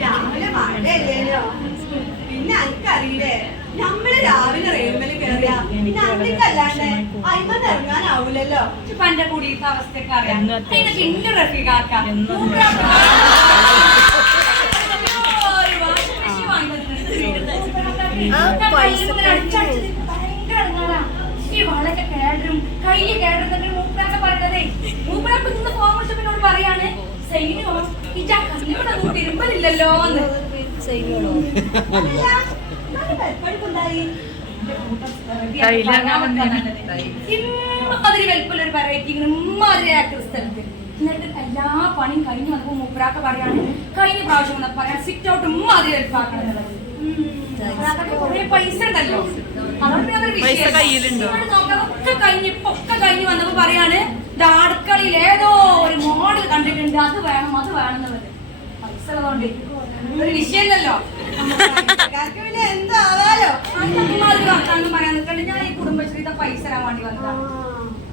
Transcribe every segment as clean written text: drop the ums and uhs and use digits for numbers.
രാവിലെ മഴയല്ലേലോ, പിന്നെ എനിക്കറിയില്ലേ നമ്മള് രാവിലെ റെയിൽവേയിൽ കയറിയാ പിന്നെ അന്നിക്കല്ലാണ്ട് അയിമന്ന് ഇറങ്ങാനാവൂലല്ലോ. പന്റെ കൂടിയിട്ട് അവസ്ഥയൊക്കെ അറിയാം. പിന്നെ റഫീഖാക്കാം ഈ വളക്കെ കേടരും കയ്യിൽ കേടരുന്ന മൂപ്പരാക്ക പറയണതേ. മൂപ്പരാക്ക ഇന്ന് ഫോൺ വിളിച്ചപ്പോഴോട് പറയാണ് സൈനോ ഇജാ കല്ലിവിടെ തിരുമ്പലില്ലല്ലോ എന്ന്. ഇമ്മാതിരി വലിപ്പുള്ളൊരു വെറൈറ്റി ഇമ്മാതിരിയായ സ്ഥലത്ത് എന്നിട്ട് എല്ലാ പണിയും കഴിഞ്ഞ് വന്നപ്പോ മൂപ്പരാക്ക പറയാണ് കഴിഞ്ഞ പ്രാവശ്യം വന്നപ്പോ പറയാൻ സിറ്റ് ഔട്ട് ഇമ്മാതിരി വലിപ്പാക്കണത്. കുറെ പൈസ ഉണ്ടല്ലോ, അതുകൊണ്ട് ഒക്കെ കഴിഞ്ഞ് വന്നപ്പോ പറയാണ് അടുക്കളയിൽ ഏതോ ഒരു മോഡൽ കണ്ടിട്ടുണ്ട്, അത് വേണം എന്ന് പറയും. പൈസ ഉള്ളതുകൊണ്ട് ഒരു വിഷയമല്ലോ. എന്താവാലോ വർത്താനം പറയാൻ നിൽക്കണ്ട്. ഞാൻ ഈ കുടുംബശ്രീത്തെ പൈസ തരാൻ വേണ്ടി വന്നതാണ്.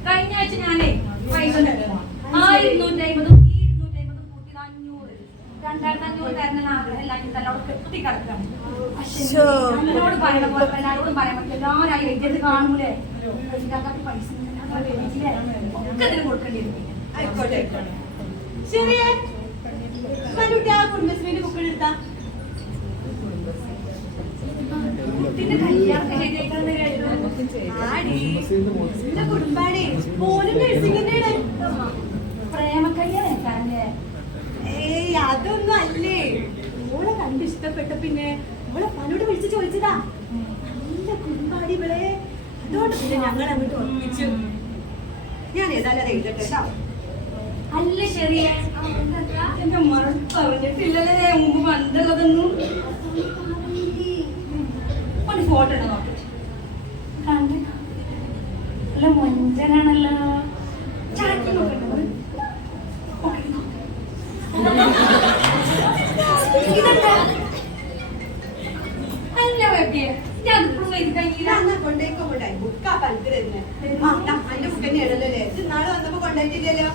കഴിഞ്ഞ ആഴ്ച ഞാനേ പൈസ 250 ഈ 250 കൂട്ടി 500 2500 തരുന്ന ആഗ്രഹം എല്ലാവരും അവിടെ കെട്ടിക്കിടക്കാണ്. എന്നോട് പറയണ പോലെ എല്ലാവരോടും പറയാൻ പറ്റും. എല്ലാവരും ഇത് കാണൂലേ പൈസ ഒക്കെ ഇതിന് കൊടുക്കേണ്ടി വരും. ആയിക്കോട്ടെ ശരിയേ. കുടുംബശ്രീന്റെ ബുക്കിൽ എടുത്താ കുടുംബാണേ പോലും നഴ്സിംഗിന്റെ പ്രേമക്കല്യാണേ. ഏയ് അതൊന്നും അല്ലേ, ഓളെ കണ്ട് ഇഷ്ടപ്പെട്ട പിന്നെ ഓളെ പനോട് വിളിച്ച് ചോദിച്ചതാ. നല്ല കുടുംബാടി ഇവളെ, അതുകൊണ്ട് പിന്നെ ഞങ്ങൾ അങ്ങോട്ട് ഉറപ്പിച്ചു. ഞാൻ ഏതായാലും അത് എഴുതട്ടെ. അല്ല ശരിയാ, എന്റെ മറു പറഞ്ഞിട്ടില്ലല്ലേ മുമ്പ് പണ്ടുള്ളതൊന്നും. ഒരു ഫോട്ടോ ഉണ്ട് നോക്കി നല്ല മൊഞ്ചനാണല്ലോ. അല്ല വെപ്പിയെ കൊണ്ടേക്കോ കൊണ്ടായി ബുക്കാ പലതരുന്നേ. അന്റെ ബുക്ക് തന്നെയാണല്ലോ അല്ലേ? ഇത് നാളെ വന്നപ്പോ കൊണ്ടായിട്ടില്ലല്ലോ.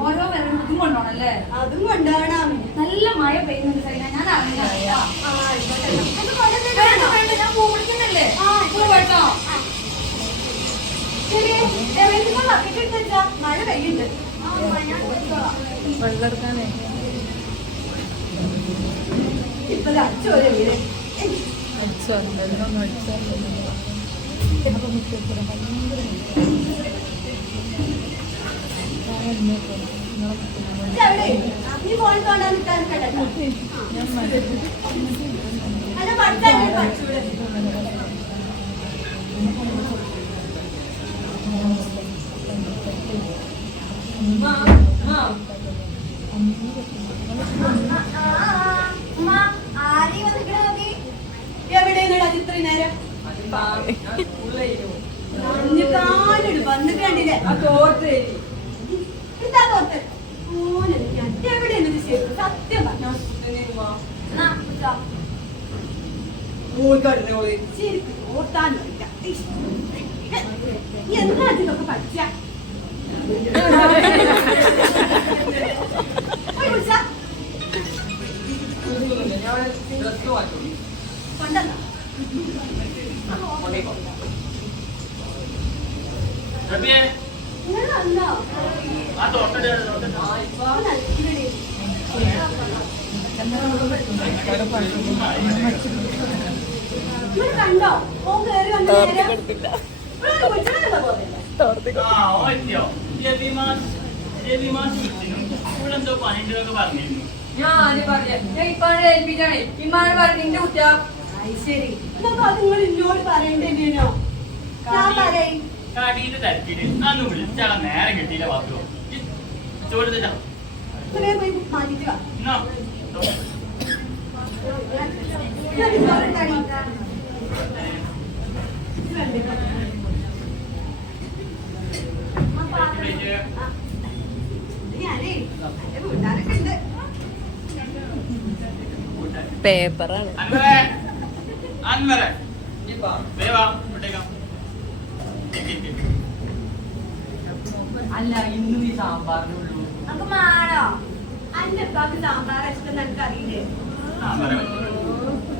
ഓരോ ഇതും കൊണ്ടോണല്ലേ? അതും കൊണ്ടുപോകണം. നല്ല മഴ പെയ്യുന്നുണ്ട് സൈന, ഞാൻ അറിയില്ല. ഞാൻ പൂവിളിക്കുന്നല്ലേ കേട്ടോ. ശരി മഴ പെയ്യുന്നുണ്ട്. ഇപ്പൊ അച്ചോരെ വീട് നീ ഫോൺ തോണ്ടാൻ നിൽക്കാൻ കേട്ടോ. അല്ല പഠിച്ചൂടെ എവിടെയാണ് ഇത്ര നേരം വന്നിട്ട് കണ്ടില്ലേ ആ തോർത്ത് എന്താ തോർത്ത് എവിടെയാണ് സത്യം ശരിക്കും ഓർത്താനില്ല. എന്താ ഇതൊക്കെ പഠിച്ച കൊണ്ടല്ലോ കണ്ടോ ഓ കേറി വന്നോ. ഞാന് പറഞ്ഞു ഇപ്പാണ് ഏൽപ്പിച്ചാണേ. ഇമ്മാണ് പറഞ്ഞു എന്റെ കുട്ടിയാ. ശരി നിങ്ങൾ ഇന്നോട് പറയണ്ടേനോ? ഞാൻ പറയും കടീന്റെ തരത്തില് അന്ന് വിളിച്ചാൽ നേരം കിട്ടിയില്ല. വാക്കോ ചോദിച്ചാ മാറ്റിട്ട് പേപ്പറാണ്. അൻവരെ അല്ല ഇന്നും ഈ സാമ്പാറിനുള്ളൂ നമുക്ക് മാണോ അന്റെ ഉപ്പാക്ക് സാമ്പാർ ഇഷ്ടം നിനക്ക് അറിയില്ലേ?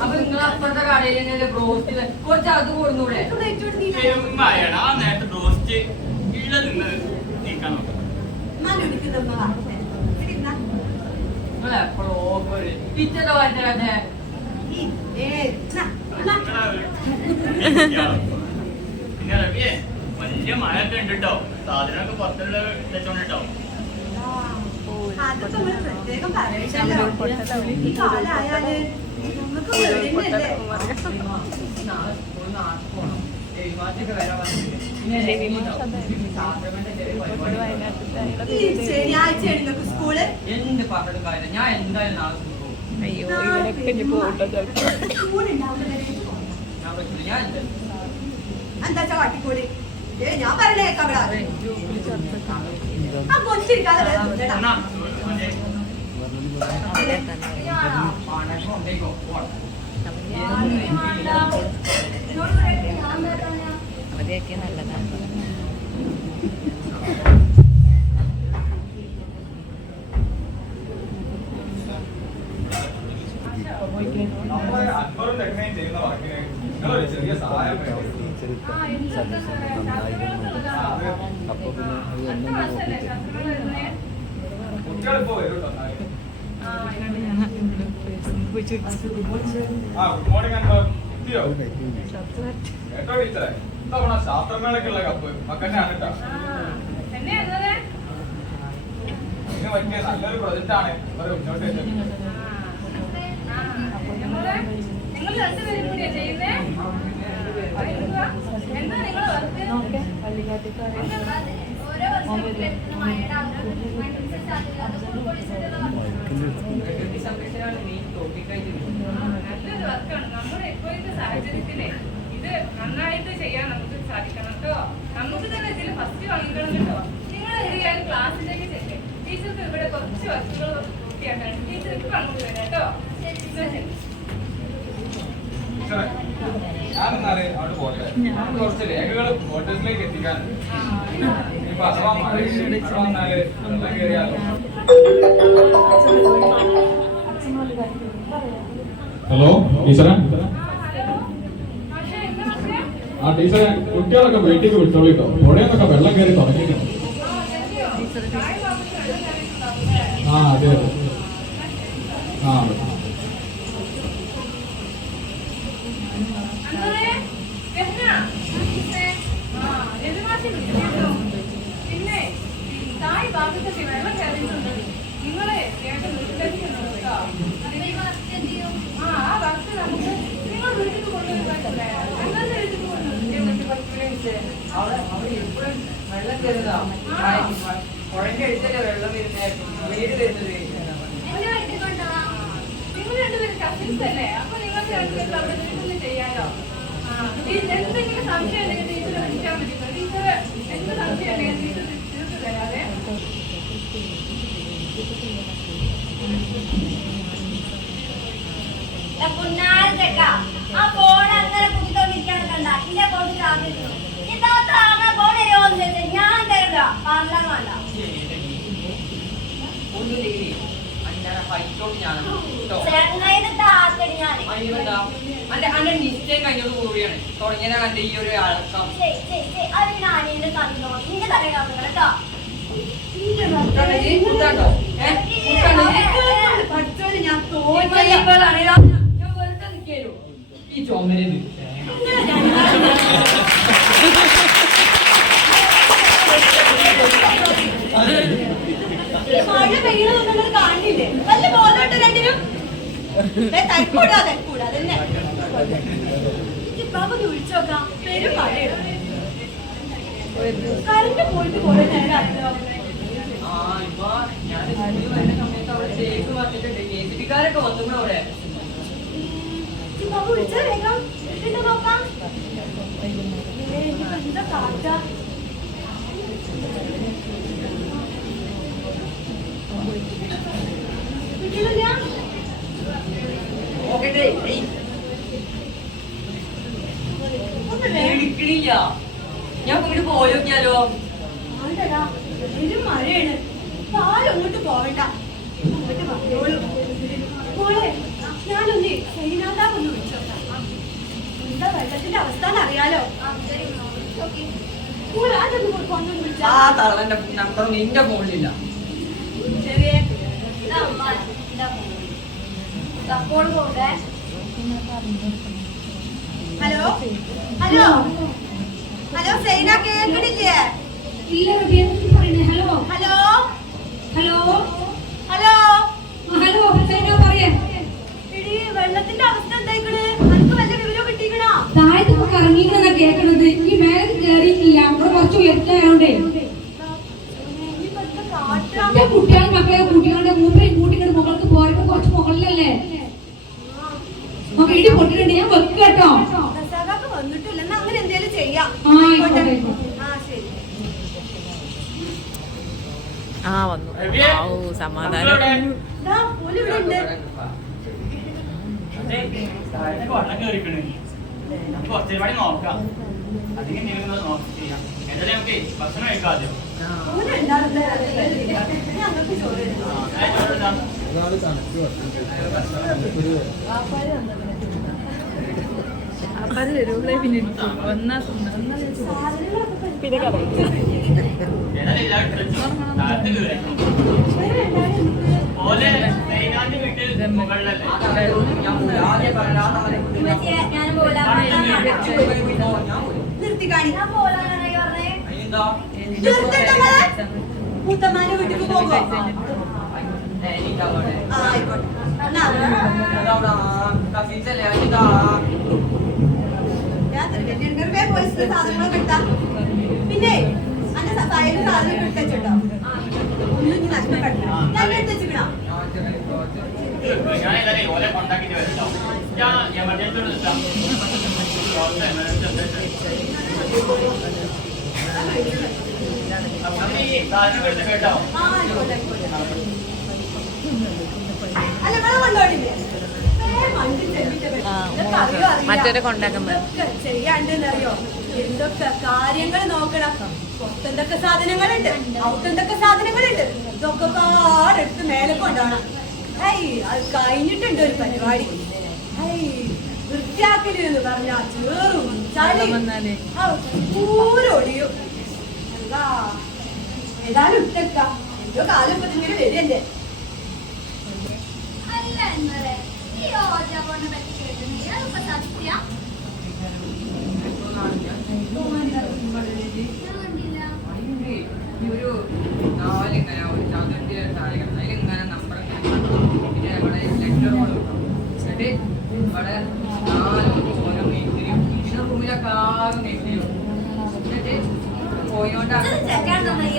അപ്പൊ നിങ്ങൾ അപ്പുറത്തെ കടയിൽ ബ്രോസ്റ്റ് കുറച്ച് അത് കൊടുന്നൂടെ? നേരത്തെ ബ്രോസ്റ്റ് ഇള്ള നിന്ന് നീക്കാൻ നോക്കാം. പിച്ചൊക്കെ വാങ്ങിച്ചേ പിന്നെ റബിയെ വലിയ മഴയൊക്കെ ഉണ്ട് കേട്ടോ. സാധനമൊക്കെ പുറത്തുള്ള വെച്ചോണ്ടിട്ടോ. പ്രത്യേകം പറയണ്ടല്ലോ ഈ കാലായാല് നമുക്ക് പേടിയല്ലേ. ശനിയാഴ്ച സ്കൂള് എന്ത് പറഞ്ഞിട്ട് കാര്യം ഞാൻ എന്തായാലും നാളെ എന്താ കാട്ടിക്കൂടി ഞാൻ പറഞ്ഞേക്കാം. ആ കൊച്ചിരിക്കാതെ അവധിയൊക്കെ നല്ലതാണ്. ചെറിയ സഹായം അപ്പൊ പിന്നെ കുട്ടികളിപ്പോ വരും. ഗുഡ് മോർണിംഗ് എത്തിയോ കേട്ടോ ടീച്ചറെ? ഇത്തവണ ശാസ്ത്രമേളക്കുള്ള കപ്പ് മക്കന്നെയാണ് കേട്ടോ. ഇതിന് പറ്റിയ നല്ലൊരു പ്രൊജക്റ്റ് ആണ്. നമ്മുടെ ഇപ്പോഴത്തെ സാഹചര്യത്തില് ഇത് നന്നായിട്ട് ചെയ്യാൻ നമുക്ക് സാധിക്കണം കേട്ടോ. നമുക്ക് തന്നെ ഇതിൽ ഫസ്റ്റ് വാങ്ങിക്കണം കേട്ടോ. നിങ്ങൾ ഏറിയാലും ക്ലാസ്സിലേക്ക് ചെല്ല്. ടീച്ചർക്ക് ഇവിടെ കുറച്ച് വർക്കുകൾ പൂർത്തിയാക്കാൻ ടീച്ചർ ഇപ്പൊ അങ്ങോട്ട് വരാം കേട്ടോ. ഞാനെന്നാല് അവിടെ പോട്ടെ. കുറച്ച് രേഖകൾ ഓട്ടോസിലേക്ക് എത്തിക്കാനുണ്ട്. ഇപ്പൊ അഥവാ മഴ വന്നാല് വെള്ളം കയറിയാലോ. ഹലോ ടീച്ചറെ. ആ ടീച്ചറെ കുട്ടികളൊക്കെ വീട്ടിലേക്ക് വിട്ടോളിട്ടോ. പുഴയെന്നൊക്കെ വെള്ളം കയറി തുടങ്ങിയിട്ടുണ്ട്. ആ അതെ അതെ ആ പിന്നെ തായ് ഭാഗത്തൊക്കെ വെള്ളം കയറിയിട്ടുണ്ട്. നിങ്ങളെ വേഗം വീട്ടിലേക്ക് ആ ബസ് നമുക്ക് നിങ്ങൾ വീട്ടിൽ കൊണ്ടുവരുന്നല്ലേ? എന്താ വീട്ടിൽ എപ്പോഴും വെള്ളം കയറുന്നതാ. പുഴന്റെ അടുത്തല്ലേ വെള്ളം വരുന്നത്, വീട് വരുന്നത്. നിങ്ങൾ രണ്ടുപേരും കസിൻസ് അല്ലേ? അപ്പൊ നിങ്ങൾക്ക് രണ്ടുപേരും അവിടെ വീട്ടിൽ ചെയ്യാലോ. എന്തെങ്കിലും സംശയം ഉണ്ടെങ്കിൽ ടീച്ചറെ വിളിക്കാൻ പറ്റുമോ? ടീച്ചർ എന്ത് സംശയം ഉണ്ടെങ്കിൽ ടീച്ചർ തീർത്ത് തരാതെ. ആ ഫോൺ അങ്ങനെ കുത്തിക്കൊണ്ടിരിക്കാൻ കണ്ട ഇന്റെ ഫോൺ ചാർജ് ഇതാ ഫോൺ ഞാൻ തരില്ല. പറഞ്ഞാൽ വേണ്ട. അന്റെ നിശ്ചയം കഴിഞ്ഞോട് കൂടിയാണ് തുടങ്ങിയത്. കണ്ട ഈ ഒരു അളക്കം ഞാൻ ഈ ചുമരത് മഴ പെയ്യുന്നത് കാണില്ലേ? വല്ല ബോധോട്ട് രണ്ടിനും തരക്കൂടാതെ തന്നെ വിളിച്ചോക്കാം. പെരും മഴയാണ്. കറണ്ട് പോയിട്ട് കുറെ നേരമാണല്ലോ. ഞാൻ വരുന്ന സമയത്ത് അവിടെ തേക്ക് വന്നിട്ടുണ്ട്. കേസിക്കാരൊക്കെ വന്നു അവിടെ. വിളിച്ചാ വേഗം നോക്കാം. എന്താ കാറ്റ? ഞാൻ ഇങ്ങോട്ട് പോയി നോക്കിയാലോ? ആണ്ടടാ, വെറും മഴയാണ്. ആരും അങ്ങോട്ട് പോവണ്ട. അങ്ങോട്ട് വന്നോളൂ. മോളെ, ഞാനൊന്ന് സൈനാഥാന്ന് വിളിച്ചോട്ടാ. എന്താ വെള്ളത്തിന്റെ അവസ്ഥ അറിയാലോ. മോളെ അതൊന്ന് വന്നൊന്ന് വിളിച്ചാ. ആ തള്ളന്റെ നമ്പർ നിന്റെ ഫോണിലില്ല. ചെറിയ ഹലോ ഹലോ ഹലോ സൈന കേൾക്കണില്ലേ? ഇല്ല റബി, എന്ത് പറയുന്നേ? Hello hello hello hello hello Saina പറയേ. എടി വെള്ളത്തിന്റെ അവസ്ഥ എന്തായിക്കണ്? നിനക്ക് വല്ല വിവരവും കിട്ടിക്കണോ? താഴത്തൊക്കെ കറങ്ങിയെന്നാ കേൾക്കണത്. ഈ മേലെ കയറിയിട്ടില്ല, അവിടെ കുറച്ച് ഉയരത്തിലായോണ്ടേ. എന്റെ കുട്ടികളും മക്കളെ കുട്ടികളുടെ മൂപ്പരെയും കൂട്ടിക്കൊണ്ട് മുകൾക്ക് പോരൊക്കെ കുറച്ച് മുകളിലല്ലേ. ഇടി പൊട്ടിട്ടുണ്ട്, ഞാൻ വെക്ക് കേട്ടോ. വന്നിട്ടില്ല, അങ്ങനെ എന്തേലും ചെയ്യാം. ആ ആയിക്കോട്ടെ. ആ ശരി. ആ വന്നു. ഓ സമാധാനം. ദാ, ഓല് ഇവിടെ ഉണ്ട്. വെള്ളം കേറിക്കണ്. നമുക്ക് കുറച്ചൊരു പണി നോക്കാം. അധികം നോക്കാം. എന്തായാലും നമുക്ക് ഭക്ഷണം കഴിക്കാതെ ഓല് ഉണ്ടാവില്ല. ഞങ്ങൾക്ക് ചോറ് തരും. നിർത്തി കാണിക്കാൻ പോലാനായി പറഞ്ഞേ. മുത്തമ്മാന്റെ വീട്ടിൽ പോകുമോ? ആ ആയിക്കോട്ടെ. സാധനങ്ങളൊക്കെ എടുത്താ പിന്നെ അന്റെ ഫയലും സാധനം എടുത്തോ. ഒന്നും ഇനി നഷ്ടപ്പെടില്ല. ഞാൻ എടുത്ത് വെച്ചിക്കണോ? കൊണ്ടാക്കിട്ട് വരട്ടോ. ഞാൻ എമർജൻസി സാധനം എടുത്ത് കേട്ടോ. ആ ആയിക്കോട്ടെ ആയിക്കോട്ടെ. അല്ല വെള്ളം കൊണ്ടോടില്ലേ? മറ്റൊരു കൊണ്ടാക്കുന്നത് ചെയ്യാണ്ടെന്നറിയോ? എന്തൊക്കെ കാര്യങ്ങൾ നോക്കണം. പുറത്തെന്തൊക്കെ സാധനങ്ങളുണ്ട്, ഔത്തെന്തൊക്കെ സാധനങ്ങളുണ്ട്. ഇതൊക്കെ കാടെടുത്ത് മേലെ കൊണ്ടുപോകണം. അത് കഴിഞ്ഞിട്ടുണ്ട് ഒരു പരിപാടി. വൃത്തിയാക്കല് എന്ന് പറഞ്ഞാ ചേറും ചളി പൂരൊടിയും. എന്താ ഏതായാലും ഇട്ടേക്കാം. എന്തോ കാലം ഇപ്പൊ ഇങ്ങനെ വരികയല്ലേ. ഒരു നാലിങ്ങനെ ഒരു ചതുരത്തിലെ അതിലിങ്ങനെ നമ്പർ പിന്നെ ഇവിടെ ലെറ്ററുകളും എന്നിട്ട് ഇവിടെ 4 ഓരോ മേഖലയും പിന്നെ റൂമിലൊക്കെ ആകെ മേഖലയും എന്നിട്ട് പോയോണ്ടാണല്ലോ മഴ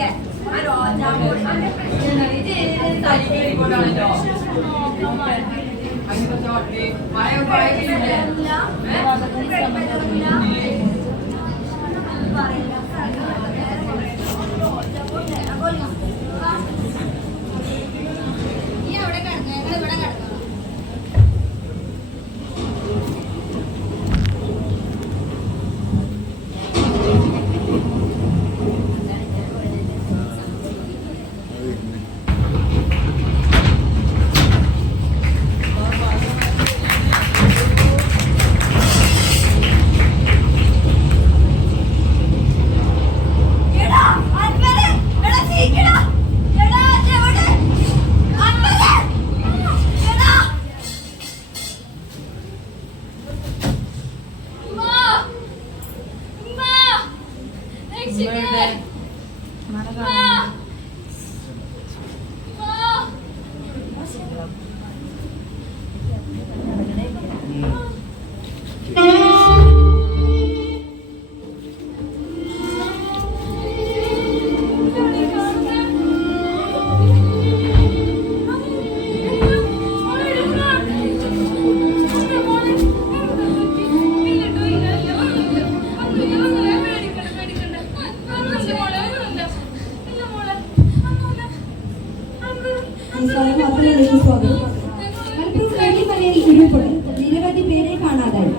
നിരവധി പേരെ കാണാതായി.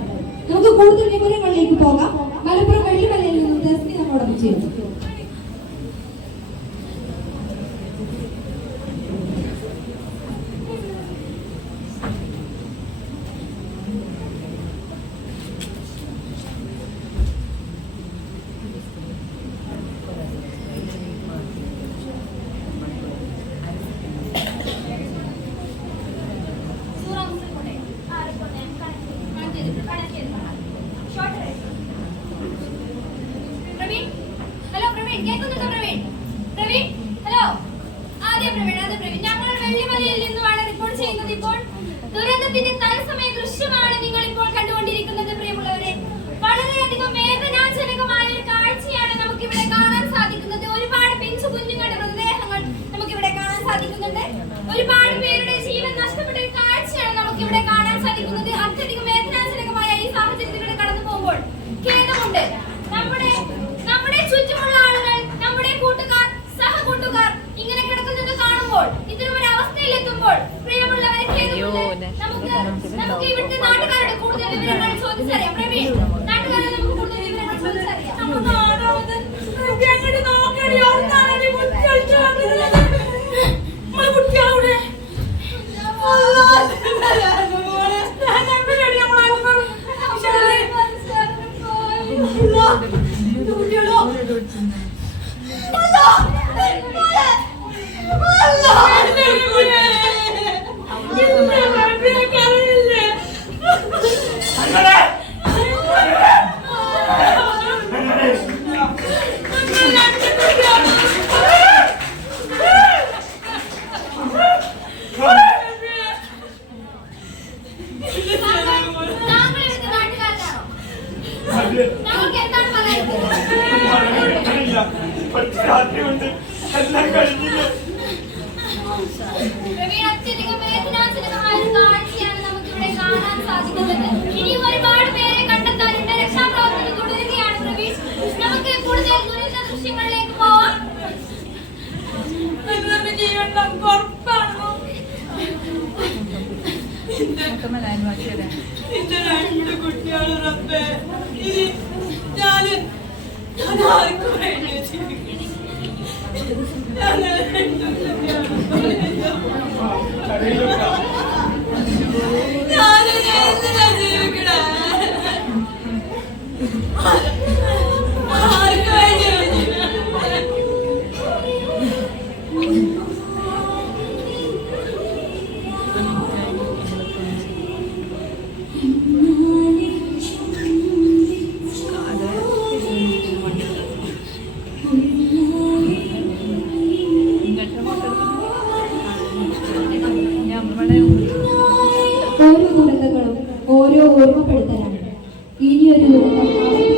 നമുക്ക് കൂടുതൽ വിവരങ്ങളിലേക്ക് പോകാം. മലപ്പുറം വെള്ളിമലയിൽ നിന്നും നമ്മോട് ചെയ്യുന്നു. ദുരന്തത്തിന്റെ തത്സമയ ദൃശ്യമാണ് നിങ്ങൾ ഇപ്പോൾ കണ്ടുകൊണ്ടിരിക്കുന്നത് പ്രിയമുള്ളവരെ. വളരെയധികം വേദനാജനകമായ ഒരു കാഴ്ചയാണ് നമുക്കിവിടെ കാണാൻ സാധിക്കുന്നത്. ഒരുപാട് പിഞ്ചു കുഞ്ഞുങ്ങളുടെ മൃതദേഹങ്ങൾ നമുക്കിവിടെ കാണാൻ സാധിക്കുന്നുണ്ട്. ഒരുപാട് പേരുടെ ജീവൻ നഷ്ടപ്പെട്ട ഒരു കാഴ്ചയാണ് നമുക്കിവിടെ കാണാൻ സാധിക്കുന്നത്. അത്യധികം വേദനാജനകമായ ഈ സാഹചര്യത്തിലൂടെ കടന്നു പോകുമ്പോൾ ഖേദമുണ്ട്. നമ്മുടെ ചുറ്റുമുള്ള ആളുകൾ, നമ്മുടെ കൂട്ടുകാർ, സഹകൂട്ടുകാർ ഇങ്ങനെ കിടക്കുന്നത് കാണുമ്പോൾ, ഇത്തരമൊരു അവസ്ഥയിൽ എത്തുമ്പോൾ പ്രിയമുള്ളവരെ ഖേദമുണ്ട്. നമുക്ക് ഇവിടുത്തെ നാട്ടുകാരുടെ കൂടുതൽ വിവരങ്ങൾ ചോദിച്ചറിയാം. പ്രവീൺ, നാട്ടുകാരെ നമുക്ക് കൂടുതൽ വിവരങ്ങൾ ചോദിച്ചറിയാം. അത്യധികം വേദനാജനകമായ ഒരു കാഴ്ചയാണ് നമുക്കിവിടെ കാണാൻ സാധിക്കുന്നത്. ഇനിയും ഒരുപാട് പേരെ കണ്ടെത്താനുണ്ട്. രക്ഷാപ്രവർത്തനം തുടരുകയാണ്. പ്രവീൺ, നമുക്ക് കൂടുതൽ ദുരന്ത ദൃശ്യങ്ങളിലേക്ക് പോവാം. ജീവൻ നമുക്ക് ഉറപ്പാണോ? എന്റെ രണ്ട് കുട്ടികളും റബ്ബേ, ഇനി ഞാൻ ആർക്കും വേണ്ടി ഓരോ ദുരന്തങ്ങളും ഓരോ ഓർമ്മപ്പെടുത്തലാണ്. ഇനിയൊരു ദുരന്തം